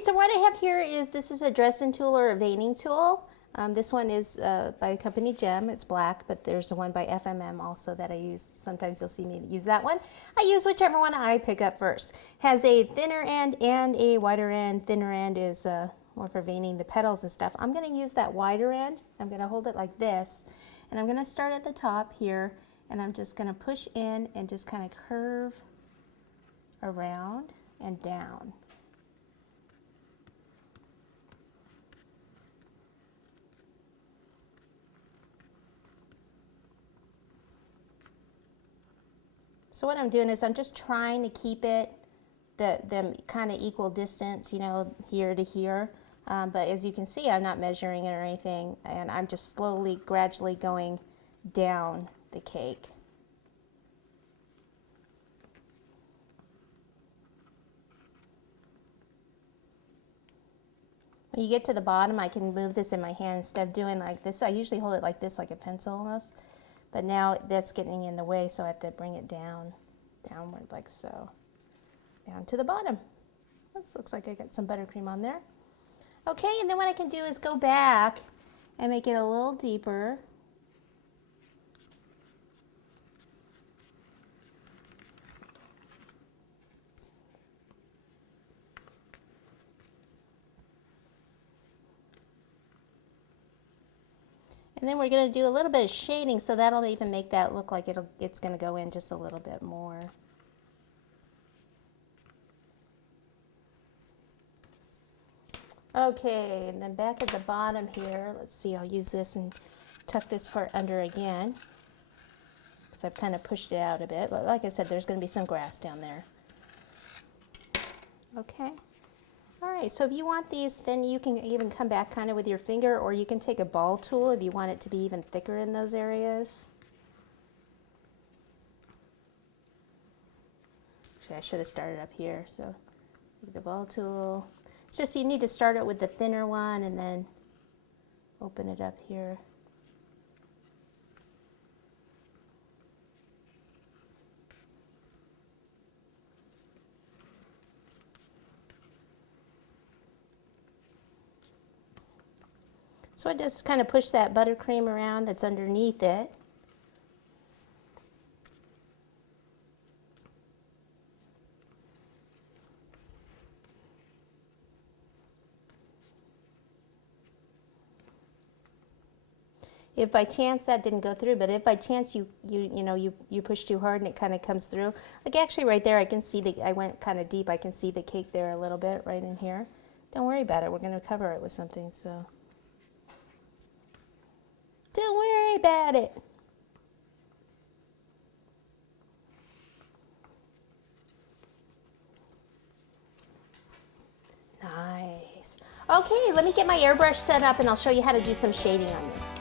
Okay, so what I have here is, this is a dressing tool or a veining tool. This one is by the company Gem. It's black, but there's one by FMM also that I use. Sometimes you'll see me use that one. I use whichever one I pick up first. Has a thinner end and a wider end. Thinner end is more for veining the petals and stuff. I'm going to use that wider end. I'm going to hold it like this, and I'm going to start at the top here, and I'm just going to push in and just kind of curve around and down. So what I'm doing is I'm just trying to keep it the kind of equal distance, you know, here to here. But as you can see, I'm not measuring it or anything, and I'm just slowly, gradually going down the cake. When you get to the bottom, I can move this in my hand instead of doing like this. I usually hold it like this, like a pencil almost. But now that's getting in the way, so I have to bring it down, downward like so, down to the bottom. This looks like I got some buttercream on there. Okay, and then what I can do is go back and make it a little deeper. And then we're going to do a little bit of shading, so that'll even make that look like it's going to go in just a little bit more. Okay, and then back at the bottom here, let's see, I'll use this and tuck this part under again, because I've kind of pushed it out a bit. But like I said, there's going to be some grass down there. Okay. All right, so if you want these, then you can even come back kind of with your finger, or you can take a ball tool if you want it to be even thicker in those areas. Actually, I should have started up here, so take the ball tool. It's just you need to start it with the thinner one and then open it up here. So I just kind of push that buttercream around that's underneath it. If by chance that didn't go through, but if by chance you push too hard and it kind of comes through, like actually right there, I can see I went kind of deep. I can see the cake there a little bit right in here. Don't worry about it. We're going to cover it with something, so. Don't worry about it. Nice. Okay, let me get my airbrush set up and I'll show you how to do some shading on this.